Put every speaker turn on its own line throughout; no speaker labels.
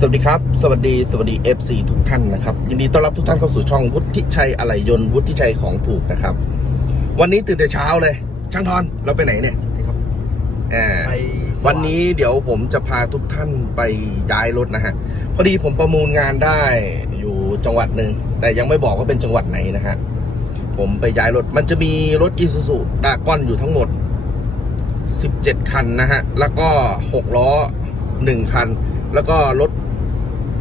สวัสดีครับ สวัสดีสวัสดี FC ทุกท่านนะครับ ยินดีต้อนรับทุกท่านเข้าสู่ช่องวุฒิชัยอะไหล่ยนต์วุฒิชัยของถูกนะครับ วันนี้ตื่นแต่เช้าเลย ช่างทอนเราไปไหนเนี่ย
นี่ครับ
อ่า
ไปส
วันนี้เดี๋ยวผมจะพาทุกท่านไปย้ายรถนะฮะพอดีผมประมูลงานได้อยู่จังหวัดหนึ่งแต่ยังไม่บอกว่าเป็นจังหวัดไหนนะฮะผมไปย้ายรถมันจะมีรถอีซูซูดากอนอยู่ทั้งหมด 17 คันนะฮะแล้วก็ 6 ล้อ 1 คัน แล้วก็รถ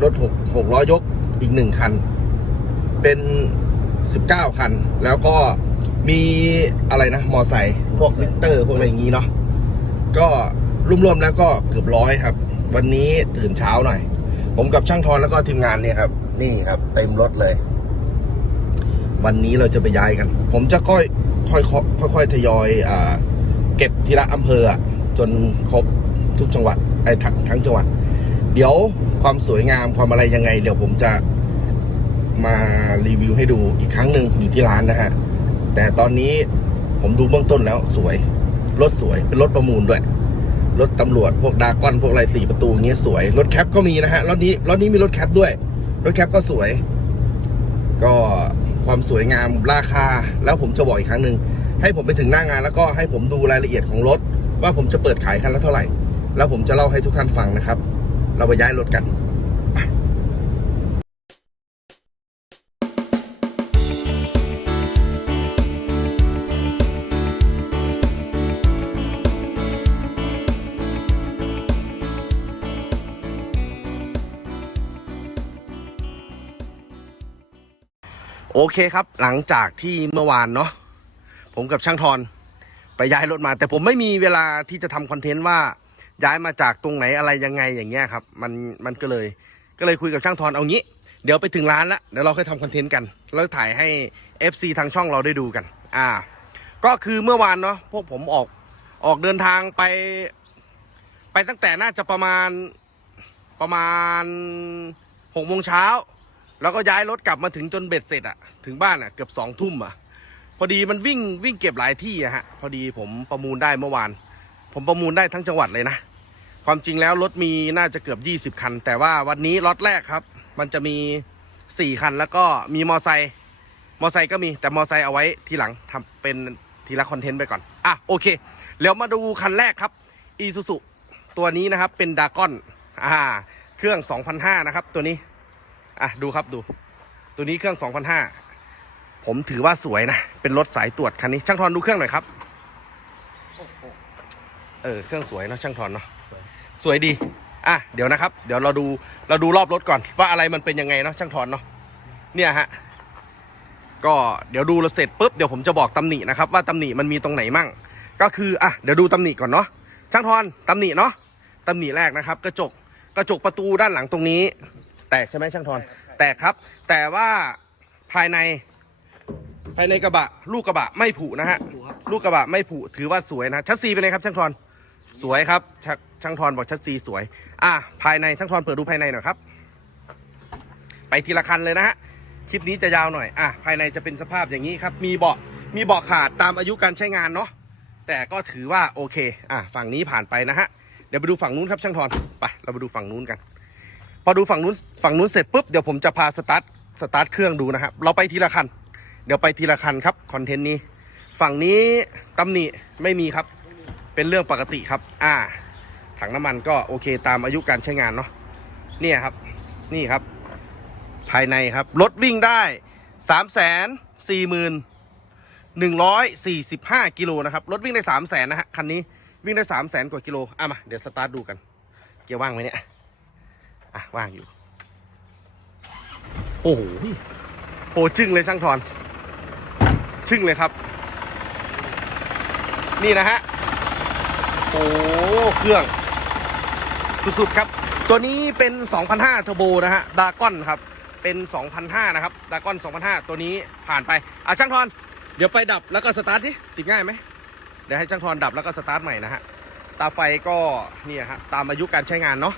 รถ6 6ล้อยกอีก 1 คัน เป็น 19 คัน แล้วก็มีอะไรนะ มอไซค์พวกวิกเตอร์ พวกอะไรอย่างนี้เนาะก็รวมๆแล้วก็เกือบร้อยครับ วันนี้ตื่นเช้าหน่อย ผมกับช่างทอนแล้วก็ทีมงานเนี่ยครับ นี่ครับ เต็มรถเลย วันนี้เราจะไปย้ายกัน ผมจะค่อยค่อยค่อยค่อยๆทยอยอ่าเก็บทีละอำเภออะจนครบทุกจังหวัดไอ้ทั้งทั้งจังหวัด เดี๋ยว ความสวยงามความอะไรยังไง เดี๋ยวผมจะมารีวิวให้ดูอีกครั้งหนึ่งอยู่ที่ร้านนะฮะ แต่ตอนนี้ผมดูเบื้องต้นแล้วสวย รถสวยเป็นรถประมูลด้วย รถตำรวจพวกดากอนพวกอะไรสี่ประตูเงี้ยสวย รถแคปก็มีนะฮะ รถนี้รถนี้มีรถแคปด้วย รถแคปก็สวย ก็ความสวยงามราคา แล้วผมจะบอกอีกครั้งหนึ่งให้ผมไปถึงหน้างานแล้วก็ให้ผมดูรายละเอียดของรถ ว่าผมจะเปิดขายคันละเท่าไหร่ แล้วผมจะเล่าให้ทุกท่านฟังนะครับ เราไปย้ายรถกันโอเคครับ หลังจากที่เมื่อวานเนาะผมกับช่างทอนไปย้ายรถมา แต่ผมไม่มีเวลาที่จะทำคอนเทนต์ว่า ย้ายมาจากตรงไหนอะไรยังไงอย่างเงี้ยครับ มันมันก็เลยก็เลยคุยกับช่างทอนเอางี้ เดี๋ยวไปถึงร้านแล้วเดี๋ยวเราค่อยทำคอนเทนต์กัน แล้วถ่ายให้ FC ทางช่องเราได้ดูกัน อ่า ก็คือเมื่อวานเนาะพวกผมออกออกเดินทางไป ไปตั้งแต่น่าจะประมาณประมาณหกโมงเช้าแล้วก็ย้ายรถกลับมาถึงจนเบ็ดเสร็จอะถึงบ้านอะเกือบสองทุ่มอะพอดีมันวิ่งวิ่งเก็บหลายที่อะฮะพอดีผมประมูลได้เมื่อวาน ผมประมูลได้ทั้งจังหวัดเลยนะ ความจริงแล้วรถมีน่าจะเกือบ 20 คัน แต่ว่าวันนี้ล็อตแรกครับ มันจะมี 4 คันแล้วก็มีมอไซค์มอไซค์ก็มีแต่มอไซค์เอาไว้ทีหลังทำเป็นทีละคอนเทนต์ไปก่อน อะโอเคเดี๋ยวมาดูคันแรกครับอีซูซุตัวนี้นะครับเป็นดากอนอ่าเครื่อง2,500นะครับ ตัวนี้ อะ ดูครับดู ตัวนี้เครื่อง2,500ผมถือว่าสวยนะ เป็นรถสายตรวจคันนี้ ช่างทอนดูเครื่องหน่อยครับ
อ
อเครื่องสวยเนอะช่างทอนเนาะ
สวย
สวยดี อะเดี๋ยวนะครับ เดี๋ยวเราดูเราดูรอบรถก่อน ว่าอะไรมันเป็นยังไงเนาะช่างทอนเนาะเนี่ยฮะก็เดี๋ยวดูเราเสร็จปุ๊บเดี๋ยวผมจะบอกตำหนินะครับว่าตำหนิมันมีตรงไหนมั่ง ก็คืออะเดี๋ยวดูตำหนิก่อนเนาะช่างทอนตำหนิเนาะตำหนิแรกนะครับกระจกกระจกประตูด้านหลังตรงนี้ แตกใช่ไหมช่างทอนแตกครับ แต่ว่าภายในภายในกระบะ ลูกกระบะไม่ผุนะฮะ
ดูครับ
ลูกกระบะไม่ผุถือว่าสวยนะชัดซีเป็นไงครับช่างทอน สวยครับชช่างทอนบอกชัดซีสวย อะภายในช่างทอนเปิดดูภายในหน่อยครับ ไปทีละคันเลยนะฮะคลิปนี้จะยาวหน่อยอะภายในจะเป็นสภาพอย่างนี้ครับ มีเบาะมีเบาะขาดตามอายุการใช้งานเนาะแต่ก็ถือว่าโอเค อะฝั่งนี้ผ่านไปนะฮะเดี๋ยวไปดูฝั่งนู้นครับช่างทอนไปเราไปดูฝั่งนู้นกัน พอดูฝั่งนู้นฝั่งนู้นเสร็จปุ๊บเดี๋ยวผมจะพาสตาร์ทสตาร์ทเครื่องดูนะครับเราไปทีละคัน เดี๋ยวไปทีละคันครับคอนเทนต์นี้ ฝั่งนี้ตำหนิไม่มีครับ เป็นเรื่องปกติครับ อ่า ถังน้ำมันก็โอเคตามอายุการใช้งานเนาะเนี่ยครับ นี่ครับ ภายในครับ รถวิ่งได้สามแสนสี่หมื่นหนึ่งร้อยสี่สิบห้ากิโลนะครับ รถวิ่งได้สามแสนนะฮะคันนี้วิ่งได้สามแสนกว่ากิโลอะมาเดี๋ยวสตาร์ทดูกัน เกียร์ว่างไหมเนี่ย อะ ว่างอยู่ โอ้โหโอ้จึ้งเลยช่างทอน ชึ่งเลยครับ นี่นะฮะ โอ้เครื่อง สุดๆครับ ตัวนี้เป็น 2,500เทอร์โบนะฮะดากอนครับ เป็น 2,500นะครับดากอน2,500ตัวนี้ผ่านไปอะช่างทอนเดี๋ยวไปดับแล้วก็สตาร์ทดิติดง่ายไหมเดี๋ยวให้ช่างทอนดับแล้วก็สตาร์ทใหม่นะฮะตาไฟก็เนี่ยฮะตามอายุการใช้งานเนาะ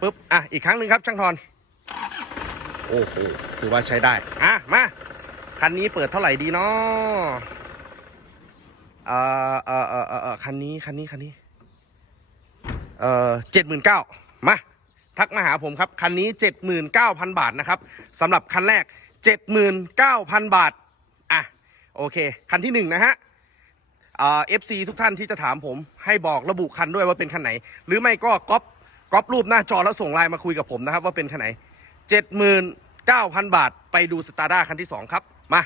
ปุ๊บอะอีกครั้งหนึ่งครับช่างทอนโอ้โหถือว่าใช้ได้อะมาคันนี้เปิดเท่าไหร่ดีเนาะ อ่อเอ่อเอ่อเอ่อเอ่อคันนี้คันนี้คันนี้เอ่อเจ็ดหมื่นเก้ามาทักมาหาผมครับ คันนี้ 79,000 บาทนะครับสำหรับคันแรก 79,000 บาท อะ โอเค คันที่หนึ่งนะฮะเอฟซีทุกท่านที่จะถามผมให้บอกระบุคันด้วยว่าเป็นคันไหน หรือไม่ก็ก๊อปก๊อปรูปหน้าจอแล้วส่งไลน์มาคุยกับผมนะครับว่าเป็นคันไหน 79,000 บาท ไปดูสตาร์ด้าคันที่ 2 ครับ มา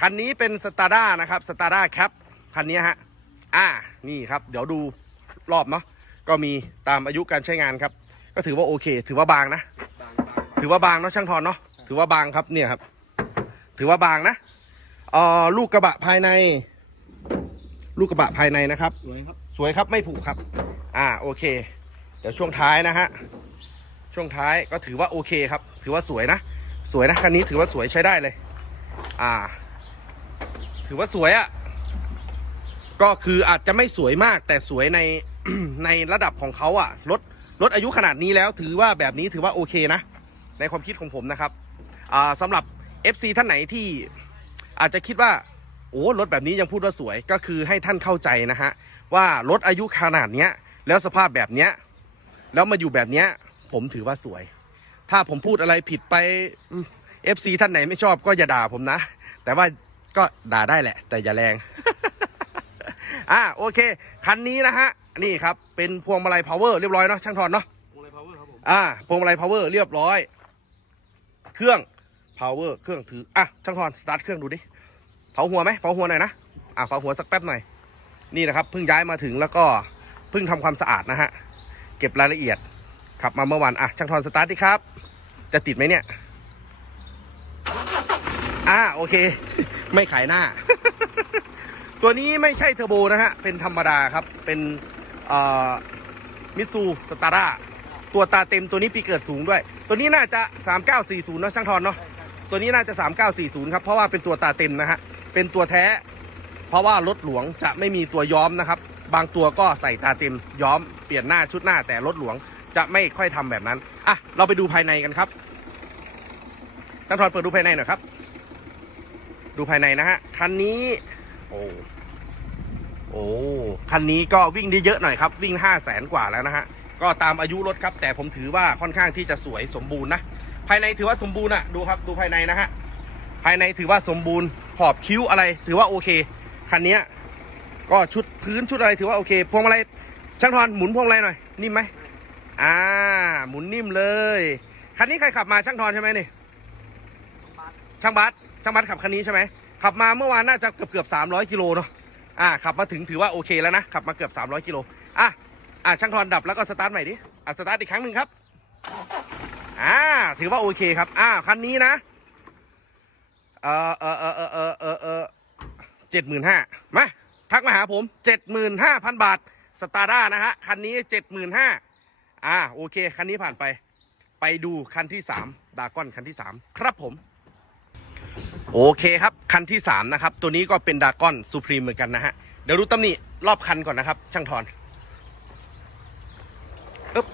คันนี้เป็นสตาร์ด้านะครับสตาร์ด้าแคป คันนี้ฮะ อ่า นี่ครับ เดี๋ยวดูรอบเนาะ ก็มีตามอายุการใช้งานครับ ก็ถือว่าโอเค ถือว่าบางนะ
บางบาง
ถือว่าบางเนาะช่างทอนเนาะ ถือว่าบางครับ เนี่ยครับ ถือว่าบางนะเอ่อลูกกระบะภายใน ลูกกระบะภายในนะครับ
สวยครับ
สวยครับ ไม่ผุครับ อ่า โอเค เดี๋ยวช่วงท้ายนะฮะ ช่วงท้ายก็ถือว่าโอเคครับ ถือว่าสวยนะ สวยนะ คันนี้ถือว่าสวยใช้ได้เลย อ่า ถือว่าสวยอะ่ะ ก็คืออาจจะไม่สวยมากแต่สวยในในระดับของเขาอะ่ะรถรถอายุขนาดนี้แล้วถือว่าแบบนี้ถือว่าโอเคนะ ในความคิดของผมนะครับอ่าสำหรับ FC ท่านไหนที่อาจจะคิดว่าโอ้รถแบบนี้ยังพูดว่าสวยก็คือให้ท่านเข้าใจนะฮะว่ารถอายุขนาดเนี้ยแล้วสภาพแบบเนี้ยแล้วมาอยู่แบบเนี้ยผมถือว่าสวย ถ้าผมพูดอะไรผิดไปเอฟซีท่านไหนไม่ชอบก็อย่าด่าผมนะ แต่ว่าก็ด่าได้แหละ แต่อย่าแรง อ่าโอเค คันนี้นะฮะ นี่ครับ เป็นพวงมาลัยพาวเวอร์เรียบร้อยเนาะช่างทอนเนาะ
วงเลยพาวเวอร์ครับผม
อ่าพวงมาลัยพาวเวอร์เรียบร้อย เครื่องพาวเวอร์เครื่องถืออะช่างทอนสตาร์ทเครื่องดูดิเผาหัวไหมเผาหัวหน่อยนะอะเผาหัวสักแป๊บหน่อยนี่นะครับเพิ่งย้ายมาถึงแล้วก็เพิ่งทำความสะอาดนะฮะเก็บรายละเอียดขับมาเมื่อวานอะช่างทอนสตาร์ทดิครับ จะติดไหมเนี่ยอ่าโอเค ไม่ขายหน้า ตัวนี้ไม่ใช่เทอร์โบนะฮะ เป็นธรรมดาครับ เป็นมิซูสตาร่าตัวตาเต็มตัวนี้ปีเกิดสูงด้วย ตัวนี้น่าจะ 3940 เนอะช่างทอนเนาะตัวนี้น่าจะ 3940 ครับ เพราะว่าเป็นตัวตาเต็มนะฮะ เป็นตัวแท้ เพราะว่ารถหลวงจะไม่มีตัวย้อมนะครับ บางตัวก็ใส่ตาเต็มย้อมเปลี่ยนหน้าชุดหน้าแต่รถหลวงจะไม่ค่อยทำแบบนั้น อะ เราไปดูภายในกันครับท่านทอนเปิดดูภายในหน่อยครับ ดูภายในนะฮะ คันนี้ โอ้โอ้คันนี้ก็วิ่งได้เยอะหน่อยครับ วิ่ง5 0 0แสนกว่าแล้วนะฮะ ก็ตามอายุรถครับ แต่ผมถือว่าค่อนข้างที่จะสวยสมบูรณ์นะ ภายในถือว่าสมบูรณ์อะดูครับดูภายในนะฮะ ภายในถือว่าสมบูรณ์ขอบคิ้วอะไร ถือว่าโอเค คันนี้ก็ชุดพื้นชุดอะไรถือว่าโอเค พวงมาลัยช่างทอนหมุนพวงมาลัยหน่อย นิ่มไหมอ่า หมุนนิ่มเลย คันนี้ใครขับมาช่างทอนใช่ไหมนี่ช่างบัสช่างบัสขับคันนี้ใช่ไหม ขับมาเมื่อวานน่าจะเกือบเกือบสามร้อยกิโลเนาะอ่าขับมาถึงถือว่าโอเคแล้วนะ ขับมาเกือบสามร้อยกิโลอะอะช่างทอนดับแล้วก็สตาร์ทใหม่ดิอะสตาร์ทอีกครั้งหนึ่งครับอ่าถือว่าโอเคครับอ่าคันนี้นะเออเออเออเออเออเออเออเจ็ดหมื่นห้ามาทักมาหาผมเจ็ดหมื่นห้าพันบาทสตาร์ด้านะฮะคันนี้เจ็ดหมื่นห้าอ่าโอเค คันนี้ผ่านไป ไปดูคันที่สามดากอนคันที่สามครับผม โอเคครับ คันที่สามนะครับ ตัวนี้ก็เป็นดากอนซูพรีมเหมือนกันนะฮะ เดี๋ยวดูตำหนิรอบคันก่อนนะครับ ช่างทอนอึ๊บ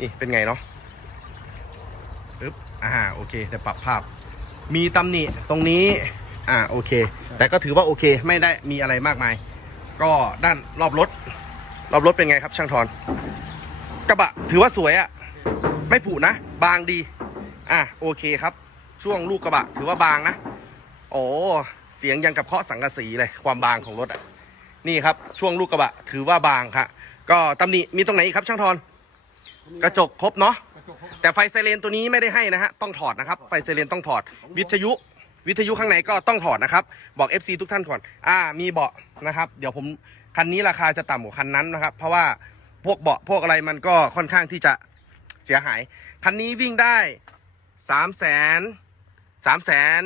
นี่เป็นไงเนาะอึ๊บอ่าโอเคเดี๋ยวปรับภาพ มีตำหนิตรงนี้ อ่าโอเค แต่ก็ถือว่าโอเค ไม่ได้มีอะไรมากมาย ก็ด้านรอบรถ รอบรถเป็นไงครับ ช่างทอน กระบะถือว่าสวยอะไม่ผุนะ บางดี อะโอเคครับ ช่วงลูกกระบะถือว่าบางนะ โอ้เสียงยังกับเคาะสังกะสีเลยความบางของรถอะนี่ครับช่วงลูกกระบะถือว่าบางครับก็ตำหนิมีตรงไหนอีกครับช่างทอนกระจกครบเนาะแต่ไฟไซเรนตัวนี้ไม่ได้ให้นะฮะต้องถอดนะครับไฟไซเรนต้องถอด วิทยุวิทยุข้างในก็ต้องถอดนะครับ บอก FC ทุกท่านก่อน อ่า มีเบาะนะครับ เดี๋ยวผมคันนี้ราคาจะต่ำกว่าคันนั้นนะครับ เพราะว่าพวกเบาะพวกอะไรมันก็ค่อนข้างที่จะเสียหาย คันนี้วิ่งได้สามแสน สามแสน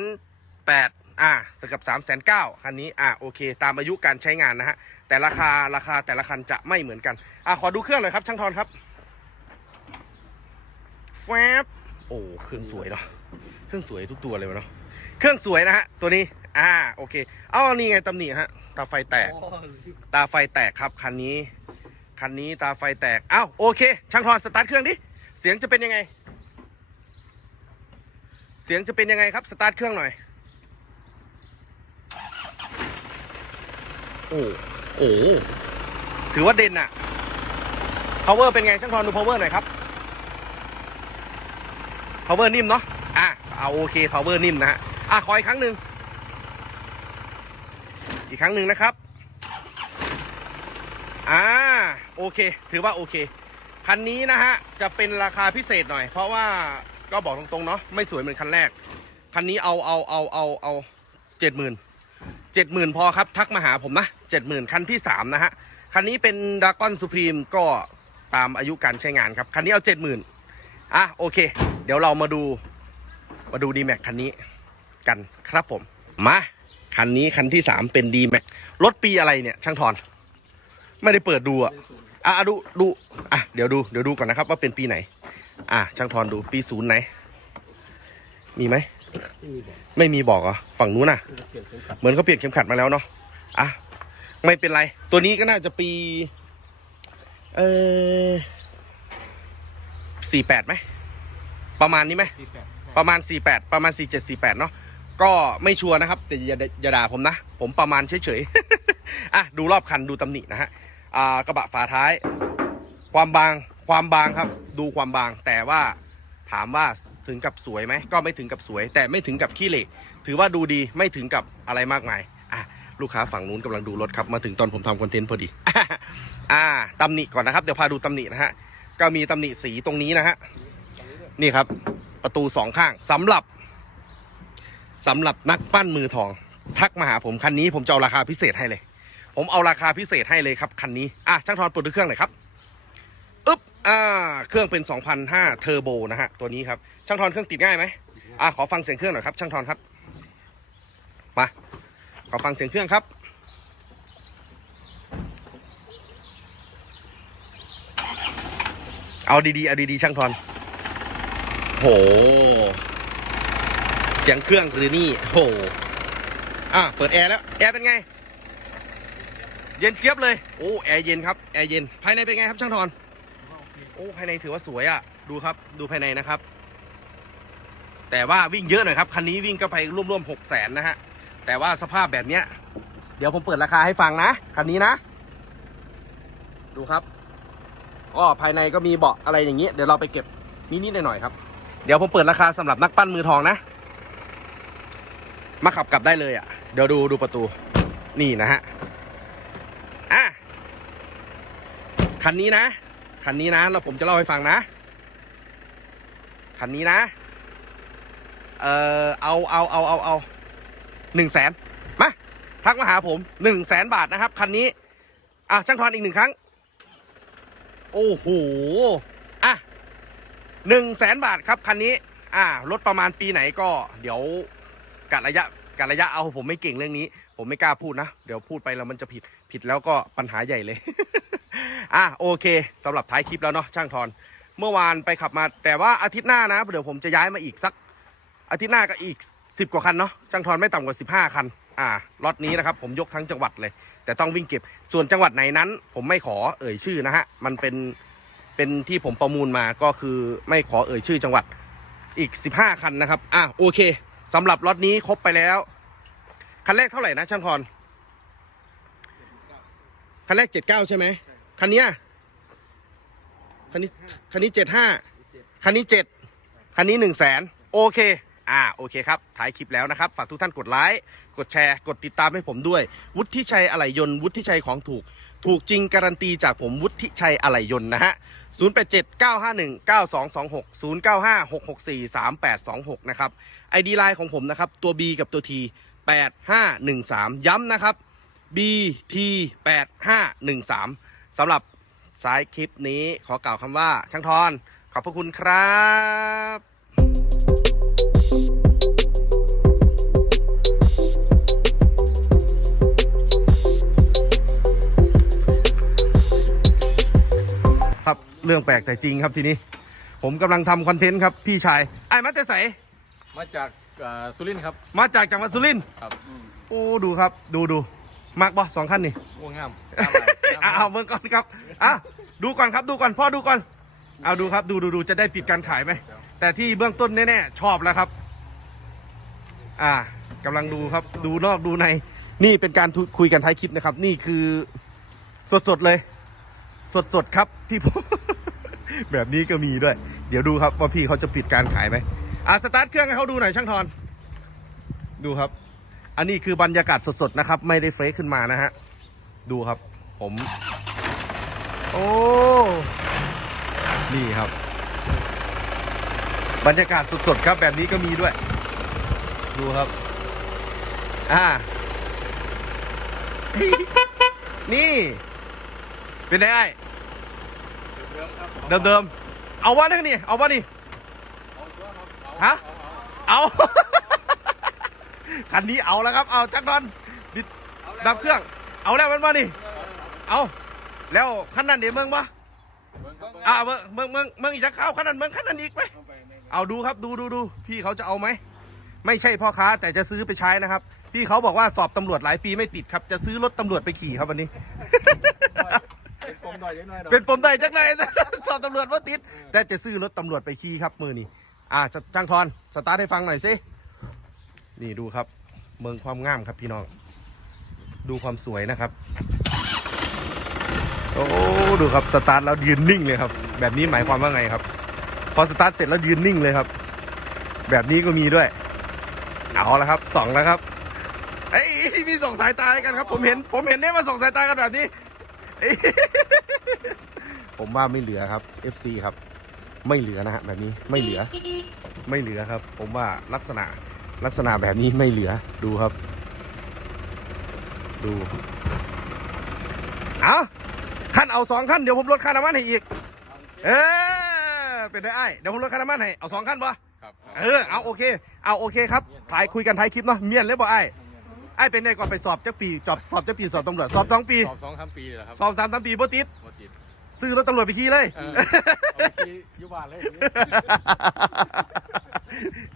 แปดอ่าสกับสามแสนเก้าคันนี้อ่าโอเค ตามอายุการใช้งานนะฮะแต่ราคาราคาแต่ละคันจะไม่เหมือนกันอ่าขอดูเครื่องหน่อยครับ ช่างทอนครับแฟบโอ้เครื่องสวยเนาะเครื่องสวยทุกตัวเลยวะเนาะเครื่องสวยนะฮะตัวนี้อ่าโอเคเอานี่ไงตำหนิฮะตาไฟแตก ตาไฟแตกครับคันนี้คันนี้ตาไฟแตกอ้าวโอเค ช่างทอนสตาร์ทเครื่องดิเสียงจะเป็นยังไง เสียงจะเป็นยังไงครับ สตาร์ทเครื่องหน่อย โอ้โอ้ถือว่าเด่นอะ power เป็นไงช่างทอนดู power หน่อยครับ power นิ่มเนาะอะเอาโอเค power นิ่มนะฮะอะขออีกครั้งหนึ่งอีกครั้งหนึ่งนะครับอ่าโอเค ถือว่าโอเค คันนี้นะฮะ จะเป็นราคาพิเศษหน่อย เพราะว่า ก็บอกตรงๆเนาะไม่สวยเหมือนคันแรก คันนี้เอาเอาเอาเอาเอาเจ็ดหมื่นเจ็ดหมื่นพอครับ ทักมาหาผมนะเจ็ดหมื่นคันที่สามนะฮะ คันนี้เป็นด r a ก้อนสุพรีมก็ตามอายุการใช้งานครับ คันนี้เอาเจ็ดหมื่นอะโอเค เดี๋ยวเรามาดูมาดู d m a x คันนี้กันครับผม มาคันนี้คันที่สามเป็น d m a x รถปีอะไรเนี่ย ช่างทอน ไม่ได้เปิดดูอะอะดูดูอะเดี๋ยวดูเดี๋ยวดูก่อนนะครับว่าเป็นปีไหน อะช่างทอนดูปีศูนย์ไหน มีไหม ไม่มีบอกเหรอฝั่งนู้นน่ะ เหมือนเขาเปลี่ยนเข็มขัดมาแล้วเนาะอะไม่เป็นไร ตัวนี้ก็น่าจะปี เออสี่แปดไหม ประมาณนี้ไหม ประมาณ48ประมาณ47 48เนาะก็ไม่ชัวร์นะครับ แต่อย่าอย่าด่าผมนะ ผมประมาณเฉยๆอะดูรอบคันดูตำหนินะฮะอ่ากระบะฝาท้าย ความบาง ความบางครับดูความบาง แต่ว่าถามว่าถึงกับสวยไหมก็ไม่ถึงกับสวย แต่ไม่ถึงกับขี้เหร่ถือว่าดูดีไม่ถึงกับอะไรมากมายอะลูกค้าฝั่งนู้นกำลังดูรถครับมาถึงตอนผมทำคอนเทนต์พอดีอ่าตำหนิก่อนนะครับเดี๋ยวพาดูตำหนินะฮะก็มีตำหนิสีตรงนี้นะฮะนี่ครับ ประตูสองข้างสำหรับสำหรับนักปั้นมือทอง ทักมาหาผมคันนี้ผมจะเอาราคาพิเศษให้เลย ผมเอาราคาพิเศษให้เลยครับคันนี้อะช่างทอนเปิดเครื่องหน่อยครับ อึ๊บอ่า เครื่องเป็น 2005เทอร์โบนะฮะ ตัวนี้ครับ ช่างทอนเครื่องติดง่ายไหมอะขอฟังเสียงเครื่องหน่อยครับ ช่างทอนครับ มา ขอฟังเสียงเครื่องครับ เอาดีๆ เอาดีๆ ช่างทอน โห เสียงเครื่องหรือนี่ โห อะเปิดแอร์แล้ว แอร์เป็นไง เย็นเจี๊ยบเลย โอ้ แอร์เย็นครับ แอร์เย็น ภายในเป็นไงครับ ช่างทอนโอ้ภายในถือว่าสวยอะ ดูครับ ดูภายในนะครับ แต่ว่าวิ่งเยอะหน่อยครับ คันนี้วิ่งก็ไปร่วมๆหกแสนนะฮะ แต่ว่าสภาพแบบเนี้ย เดี๋ยวผมเปิดราคาให้ฟังนะ คันนี้นะ ดูครับ ก็ภายในก็มีเบาะอะไรอย่างเงี้ย เดี๋ยวเราไปเก็บนิดๆหน่อยๆครับ เดี๋ยวผมเปิดราคาสำหรับนักปั้นมือทองนะ มาขับกลับได้เลยอะ เดี๋ยวดูดูประตู นี่นะฮะ อะ คันนี้นะ คันนี้นะแล้วผมจะเล่าให้ฟังนะคันนี้นะ เออเอาเอาเอาเอาเอาหนึ่งแสนมาทักมาหาผมหนึ่งแสนบาทนะครับคันนี้ อะช่างทอนอีกหนึ่งครั้ง โอ้โหอะหนึ่งแสนบาทครับคันนี้ อ่ารถประมาณปีไหนก็เดี๋ยวกัดระยะกัดระยะเอาผมไม่เก่งเรื่องนี้ ผมไม่กล้าพูดนะ เดี๋ยวพูดไปแล้วมันจะผิดผิดแล้วก็ปัญหาใหญ่เลย อะโอเคสำหรับท้ายคลิปแล้วเนาะช่างทอน เมื่อวานไปขับมาแต่ว่าอาทิตย์หน้านะเดี๋ยวผมจะย้ายมาอีกสัก อาทิตย์หน้าก็อีกสิบกว่าคันเนาะช่างทอนไม่ต่ำกว่าสิบห้าคัน อ่ารถนี้นะครับผมยกทั้งจังหวัดเลย แต่ต้องวิ่งเก็บส่วนจังหวัดไหนนั้น ผมไม่ขอเอ่ยชื่อนะฮะมันเป็นเป็นที่ผมประมูลมาก็คือไม่ขอเอ่ยชื่อจังหวัดอีก 15 คันนะครับ อะโอเคสำหรับล็อตนี้ครบไปแล้ว คันแรกเท่าไหร่นะช่างทอนคันแรก 79 ใช่ไหม คันเนี้ยคันนี้คันนี้75คันนี้7คันนี้1 0 0 0 0แสนโอเค อ่าโอเคครับถ่ายคลิปแล้วนะครับ ฝากทุกท่านกดไลค์กดแชร์ กดติดตามให้ผมด้วย วุฒิชัยอะไหล่ยนต์วุฒิชัยของถูก ถูกจริงการันตีจากผมวุฒิชัยอะไหล่ยนต์นะฮะ0879519226 0956643826 นะครับ ID ไลน์ของผมนะครับ ตัว B กับตัว T 8513 ย้ำนะครับ BT 8513 สำหรับสายคลิปนี้ขอกล่าวคำว่าช่างทอนขอบพระคุณครับครับเรื่องแปลกแต่จริงครับทีนี้ ผมกำลังทำคอนเทนต์ครับพี่ชายไอ้ายมัตเตอร์ใส
มาจากเอ่อสุรินทร์ครับ
มาจากจังหวัดสุรินทร์
ครับ
โอ้ดูครับ ดูดูมากบอสองขั้นนี่
ง่วงงาม
อะ เอาเมื่อก่อนครับอะดูก่อนครับดูก่อนพ่อดูก่อน เอาดูครับดูดูดูจะได้ปิดการขายไหม แต่ที่เบื้องต้นแน่ๆชอบแล้วครับ อ่ากำลังดูครับ ดูนอกดูใน นี่เป็นการคุยกันท้ายคลิปนะครับ นี่คือสดๆเลยสดๆครับที่ผม แบบนี้ก็มีด้วย เดี๋ยวดูครับว่าพี่เขาจะปิดการขายไหมอะสตาร์ทเครื่องให้เขาดูหน่อยช่างทอน ดูครับ อันนี้คือบรรยากาศสดๆนะครับ ไม่ได้เฟซขึ้นมานะฮะ ดูครับ ผม โอ้ นี่ครับ บรรยากาศสดๆครับแบบนี้ก็มีด้วย ดูครับ อ่า นี่ เป็นไงไอ้
เดิมๆครับ
เดิมๆเอาวะนี่นี่ เอาวะนี่
เอาชัวร์ครับเอา
ฮะ
เอา
เอา คันนี้เอาแล้วครับ เอาจักรดอนดิด
เอาแล้ว
ดับเครื่อง เอาแล้วมันวะนี่ เอาแล้วคันนั้นเดี๋ยวเมืองปะ
เบิ่งครับเบิ่ง
อ่าเมืองเมืองเมืองเมืองอีกจะเข้าคันนั้นเมืองคันนั้นอีกไหม
เอาไปไม่ไม่
เอาดูครับดูดูดูพี่เขาจะเอาไหมไม่ใช่พ่อค้าแต่จะซื้อไปใช้นะครับ พี่เขาบอกว่าสอบตำรวจหลายปีไม่ติดครับ จะซื้อรถตำรวจไปขี่ครับวันนี้
เป็นปมด้อยยังน้อยดอก
เป็นปมได้จักไหนสอบตำรวจว่าติด แต่จะซื้อรถตำรวจไปขี่ครับมือนี่อ่าจะจ้างทอนสตาร์ทให้ฟังหน่อยสินี่ดูครับ เมืองความงามครับพี่น้อง ดูความสวยนะครับ โอ้ดูครับสตาร์ทแล้วยืนนิ่งเลยครับ แบบนี้หมายความว่าไงครับ พอสตาร์ทเสร็จแล้วยืนนิ่งเลยครับ แบบนี้ก็มีด้วย เอาละครับสองแล้วครับเอ้ยมีส่งสายตาให้กันครับ ผมเห็น ผมเห็นได้มาส่งสายตากันแบบนี้ ผมว่าไม่เหลือครับ FC ครับ ไม่เหลือนะฮะแบบนี้ไม่เหลือ ไม่เหลือครับ ผมว่าลักษณะลักษณะแบบนี้ไม่เหลือดูครับ ดู เอาสองขั้นเดี๋ยวผมลดค่าน้ำมันให้อีก เออเป็นได้ไอ้เดี๋ยวผมลดค่าน้ำมันให้เอาสองขั้นปะ
ครับครับ
เออเอาโอเคเอาโอเคครับถ่ายคุยกันถ่ายคลิปเนาะเมียนเลยบ่ไอ้ไอ้เป็นไงก่อนไปสอบเจ้าปีจอบสอบเจ้าปีสอบตำรวจสอบสองปี
สอบสองสามปีเลยเหรอครับ
สอบสามสามปีบ่ติด
บ่ติด
ซื้อรถตำรวจไปขี่เลย
เออเอาไปขี่อยู่บ้านเลย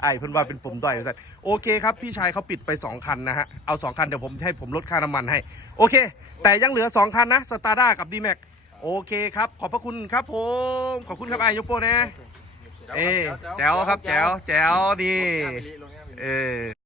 ไอ้เพิ่นว่าเป็นปุ่มด้อยสัตว์โอเคครับ พี่ชายเขาปิดไป 2 คันนะฮะ เอา 2 คัน เดี๋ยวผมให้ผมลดค่าน้ำมันให้ โอเค แต่ยังเหลือ 2 คันนะสตาร์ด้ากับ d m a x โอเคครับ ขอบพระคุณครับผม ขอบคุณครับไอ้ยกโปรนะ เอ้แจ๋วครับแจ๋วแจ๋วดี
ลงงานไปลิลงงานไปลิ
เออ